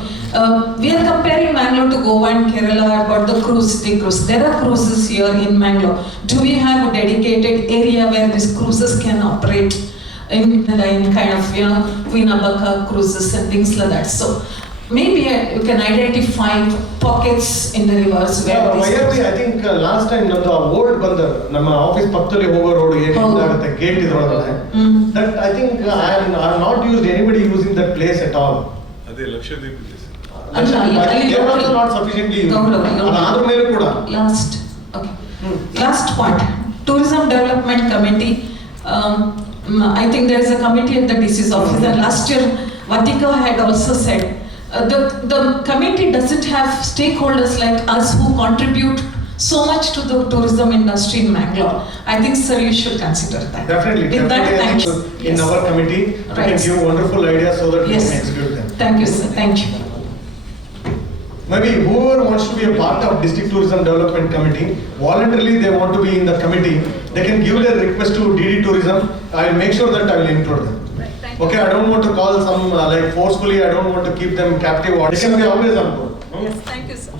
We are comparing Mangalore to Goa and Kerala about the city cruise. There are cruises here in Mangalore. Do we have a dedicated area where these cruises can operate in kind of, you know, Vinabaka cruises and things like that? So maybe you can identify pockets in the rivers where these YRB, I think last time ನಮ್ದು old ಬಂದರ್ ನಮ್ಮ office ಪಕ್ಕದಲ್ಲಿ ಹೋಗೋ road ಏನು ಹೌದು. ಆಗುತ್ತೆ gate ಇದ್ರೊಳಗಡೆ, that I think I have not used anybody using that place at all. ಅದೇ ಲಕ್ಷದ್ವೀಪ ಇದೆ ಸರ್. ಅಲ್ಲ, ಅಲ್ಲಿ They are also local- not sufficiently used. ಗೌರವ, ಗೌರವ. ಅದಾದ್ರ ಮೇಲೆ ಕೂಡ Last, okay. Last point, Tourism Development Committee. I think there is a committee at the DC's office, and last year Vatika had also said the committee doesn't have stakeholders like us who contribute so much to the tourism industry in Mangalore. I think, sir, you should consider that. definitely, With that, definitely I thank think you. in Yes. our committee we Right. can give wonderful ideas so that we Yes. can execute them. Thank you, sir. Thank you. Maybe whoever wants to be a part of District Tourism Development Committee, voluntarily they want to be in the committee, they can give their request to DD Tourism. I will make sure that I will include them. Okay, I don't want to call some like forcefully, I don't want to keep them captive. They can be always on board. Yes, thank you, sir.